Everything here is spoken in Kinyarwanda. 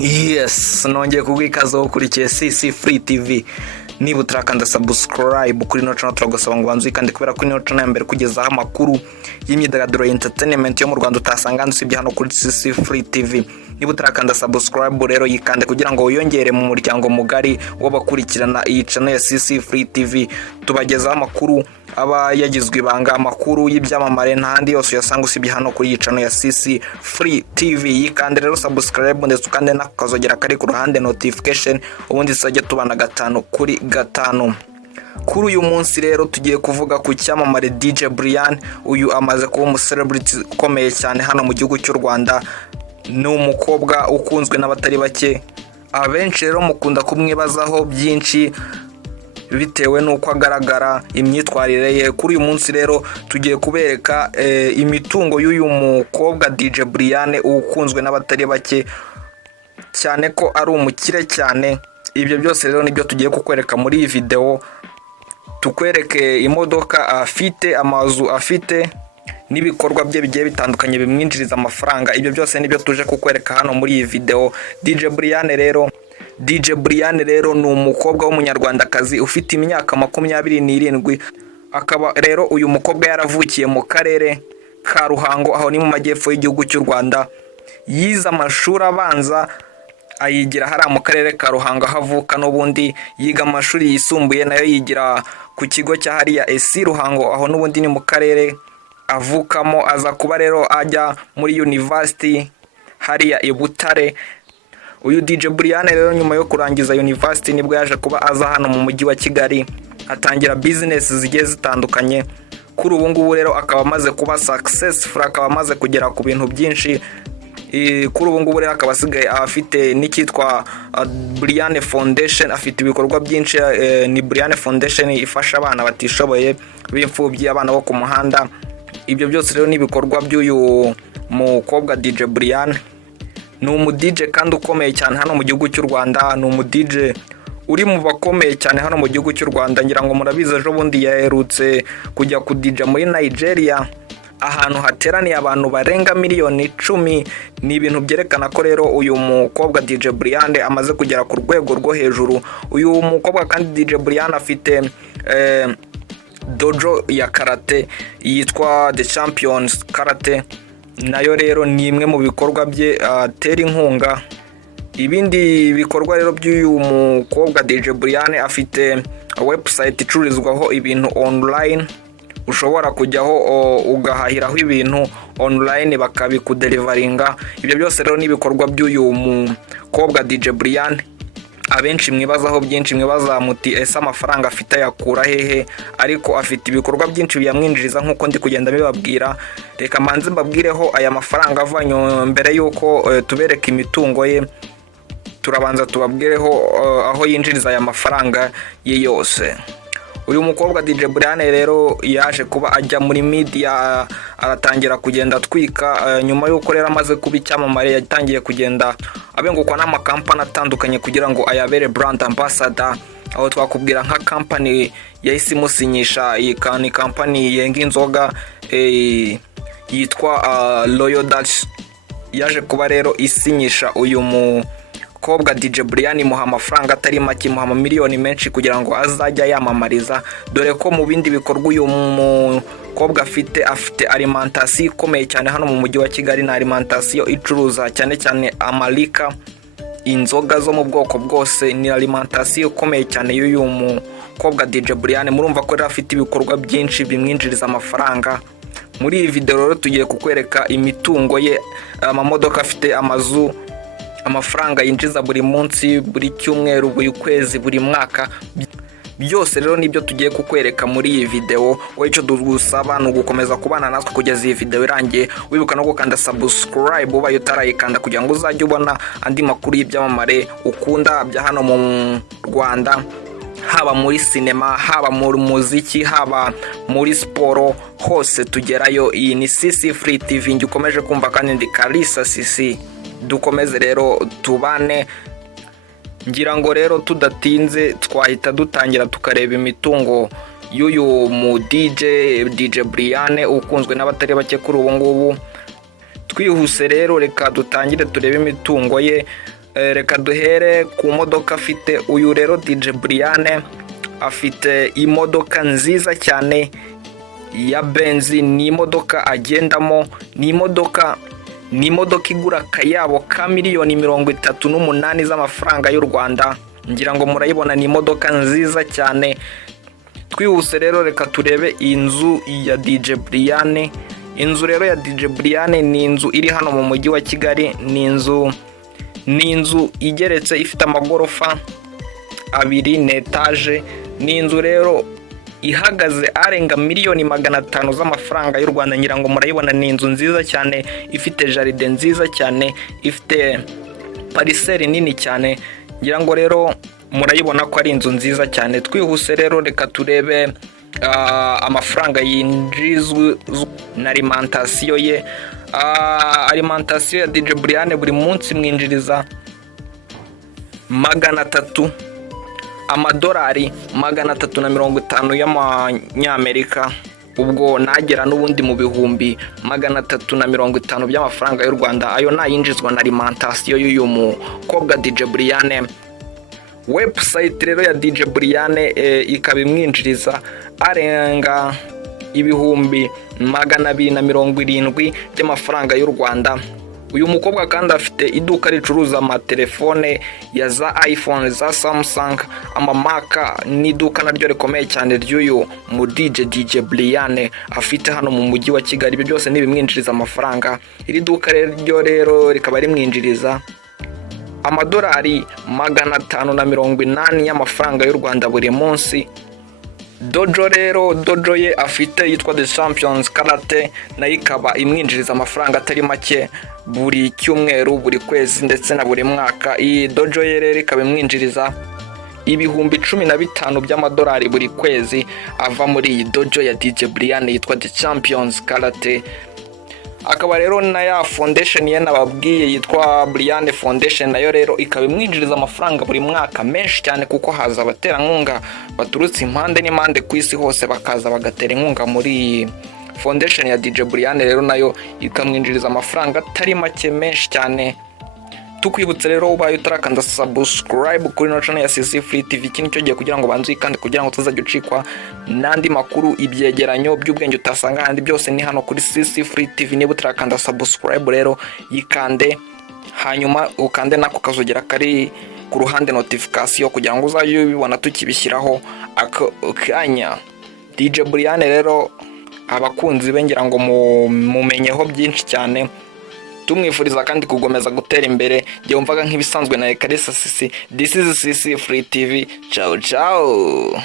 Yes, nongeye kugwikaza wo kurikiye CC Free TV. Niba utarakanda subscribe kuri no channel turagusaba ngo banzu ikande kubera ko niyo channel ya mbere kugezaho amakuru y'imyidagaduro entertainment yo mu Rwanda utasanga ndusibye hano kuri CC Free TV. Niba utarakanda subscribe rero yikande kugira ngo wiyongere mu muryango mugari w'abakurikirana iyi channel ya CC Free TV. Tubagezaho amakuru aba yagizwe ibanga, amakuru y'ibyamamare ntandi yose yasanga usibye hano kuri iyi channel ya CC Free TV. Yikande rero subscribe ndetse ukande nakazogera kari ku ruhande notification ubundi sajya tubana gatanu kuri gatanu. Kuri uyu munsi rero tugiye kuvuga ku cyamamare DJ Brian. Uyu amaze kuba umucelebrity ukomeye cyane hano mu gihugu cy'u Rwanda. Ni umukobwa ukunzwe n'abatari bake, abenshi rero mukunda kumwibazaho byinshi bitewe nuko agaragara, imyitwarire ye. Kuri uyu munsi rero tugiye kubereka imitungo y'uyu mukobwa DJ Brian ukunzwe n'abatari bake cyane ko ari umukire cyane. Ibyo byose rero nibyo tugiye kukwereka muri iyi video. Tukwereke imodoka afite, amazu afite, n'ibikorwa bye bigiye bitandukanye bimwinjiriza amafaranga. Ibyo byose nibyo tuje kukwereka hano muri iyi video. DJ Brian rero ni umukobwa w'umunyarwandakazi ufite imyaka 27. Akaba rero uyu mukobwa yaravukiye mu karere ka Ruhango, aho ni mu majyepfo y'igihugu cy'u Rwanda. Yize amashuri abanza ayigira hariya mu karere ka Ruhango havuka, n'ubundi yiga amashuri yisumbuye nayo yigira ku kigo cya hariya ESI Ruhango, aho n'ubundi ni mu karere avukamo. Aza kuba rero ajya muri university hariya i Butare. Uyu DJ Brian rero nyuma yo kurangiza university nibwo yaje kuba aza hano mu mujyi wa Kigali atangira business zigiye zitandukanye. Kuri ubu ngubu rero akaba amaze kuba successful, akaba amaze kugera ku bintu byinshi. Kuri ubu ngubu rero akaba asigaye afite n'icyitwa Brian Foundation, afite ibikorwa byinshi. Ni Brian Foundation ifasha abana batishoboye b'imfubyi, abana bo ku muhanda. Ibyo byose rero n'ibikorwa by'uyu mukobwa DJ Brian. Ni umu DJ kandi ukomeye cyane hano mu gihugu cy'u Rwanda. Ni umu DJ uri mu bakomeye cyane hano mu gihugu cy'u Rwanda. Ngira ngo murabizi ejo bundi yaherutse kujya ku DJ muri Nigeria, ahantu hateraniye abantu barenga miliyoni 10. Ni ibintu byerekana ko rero uyu mukobwa DJ Brian amaze kugera ku rwego rwo hejuru. Uyu mukobwa kandi DJ Brian afite dojo ya karate yitwa The Champions Karate, nayo rero ni imwe mu bikorwa bye atera inkunga. Ibindi bikorwa rero by'uyu mukobwa DJ Brian, afite website icururizwaho ibintu online, ushobora kujyaho ugahahiraho ibintu online bakabikudelivaringa. Ibyo byose rero n'ibikorwa by'uyu mukobwa DJ Brian. Abenshi mwibazaho byinshi, mwibaza muti ese amafaranga afite yakura hehe, ariko afite ibikorwa byinshi byamwinjiriza nk'uko ndi kugenda bibabwira. Reka manze mbabwireho aya mafaranga avanywe mbere yuko tubereka imitungo ye. Turabanza tubabwireho aho yinjiriza aya mafaranga ye yose. Uyu mukobwa DJ Brian rero yaje kuba ajya muri media, aratangira kugenda atwika. Nyuma yuko rero amaze kuba icyamamare yatangiye kugenda abengukwa n'amakampani atandukanye kugira ngo ayabere brand ambassador. Aho twakubwira nka company yahise imusinyisha, iyi company yenga inzoga yitwa Royal Dutch. Yaje kuba rero isinyisha uyu mukobwa DJ Brian, muha amafaranga atari make, muha miliyoni menshi kugira ngo azajya yamamariza. Dore ko mu bindi bikorwa uyu mukobwa afite alimentation ikomeye cyane hano mu mujyi wa Kigali. Na alimentation icuruza cyane cyane amalika, inzoga zo mu bwoko bwose. Ni alimentation ikomeye cyane y'uyu mukobwa DJ Brian. Murumva ko afite ibikorwa byinshi bimwinjiriza amafaranga. Muri iyi video rero tugiye kukwereka imitungo ye, amamodoka afite, amazu, amafaranga yinjiza buri munsi, buri cyumweru, buri kwezi, buri mwaka. Byose rero nibyo tugiye kukwereka muri iyi video. Wowe icyo dugusaba ni ugukomeza kubana natwe kugeza iyi video irangiye. Wibuka no gukanda subscribe ubaye utarayikanda kugira ngo uzajye ubona andi makuru y'ibyamamare ukunda bya hano mu Rwanda, haba muri sinema, haba muri muziki, haba muri siporo, hose tugerayo. Iyi ni CC Free TV, njye ukomeje kumva kandi ndi Kalisa CC. Dukomeze rero tubane. Ngira ngo rero tudatinze twahita dutangira tukareba imitungo y'uyu mu DJ Brian ukunzwe n'abatari bake kuri ubu ngubu. Twihuse rero reka dutangire turebe imitungo ye. reka duhere ku modoka afite. Uyu rero DJ Brian afite imodoka nziza cyane ya Benz, ni imodoka agendamo, ni imodoka igura akayabo ka miliyoni 38 z'amafaranga y'u Rwanda. Ngira ngo murayibona, ni imodoka nziza cyane. Twihuse rero reka turebe inzu ya DJ Brian. Inzu rero ya DJ Brian ni inzu iri hano mu mujyi wa Kigali. Ni inzu igeretse ifite amagorofa 2 n'etage. Ni inzu rero ihagaze arenga miliyoni 500 z'amafaranga y'u Rwanda. Ngira ngo murayibona, ni inzu nziza cyane ifite jaride nziza cyane, ifite pariseri nini cyane. Ngira ngo rero murayibona ko ari inzu nziza cyane. Twihuse rero reka turebe amafaranga yinjizwa na alimentation ye. Alimentation ya DJ Brian buri munsi mwinjiriza amadolari 350 y'amanyamerika, ubwo nagera n'ubundi mu bihumbi 350 by'amafaranga y'u Rwanda. Ayo nayinjizwa na alimentation y'uyu mukobwa DJ Brian. Website rero ya DJ Brian ikaba imwinjiriza arenga ibihumbi 270 by'amafaranga y'u Rwanda. Uyu mukobwa kandi afite iduka ricuruza amatelefone ya za iPhone, za Samsung, amamaka, n'iduka naryo rikomeye cyane ry'uyu mu DJ Brian afite hano mu mujyi wa Kigali. Ibyo byose nibimwinjiriza amafaranga. Iri duka rero rikaba rimwinjiriza amadolari 580 y'amafaranga y'u Rwanda buri munsi. Dojo ye afite yitwa The Champions Karate, nayo ikaba imwinjiriza amafaranga atari make buri cyumweru, buri kwezi ndetse na buri mwaka. Iyi dojo ye rero ikaba imwinjiriza ibihumbi 15 by'amadolari buri kwezi ava muri iyi dojo ya DJ Brian yitwa The Champions Karate. Akaba rero na ya foundation ye nababwiye yitwa Brian Foundation, nayo rero ikaba imwinjiriza amafaranga buri mwaka menshi cyane, kuko haza abaterankunga baturutse impande n'impande ku isi hose bakaza bagatera inkunga muri foundation ya DJ Brian. Rero nayo ikamwinjiriza amafaranga atari make menshi cyane. Tukwibutse rero ubaye utarakanda subscribe kuri no channel ya CC Free TV, iki nicyo gihe kugira ngo banze kandi kugira ngo tuzajye ucikwa n'andi makuru, ibyegeranyo by'ubwenge utasanga ahandi. Byose ni hano kuri CC Free TV. Niba utarakanda subscribe rero yikande, hanyuma ukande nako kazogera kari ku ruhande notification kugira ngo uzajye ubibona tukibishyiraho akanya. DJ Brian rero abakunzi be ngira ngo mumenyeho byinshi cyane. Tumwifuriza kandi kugomeza gutera imbere. Jye wumvaga nk'ibisanzwe na Ekarisa Sisi. This is CC Free TV. Ciao ciao.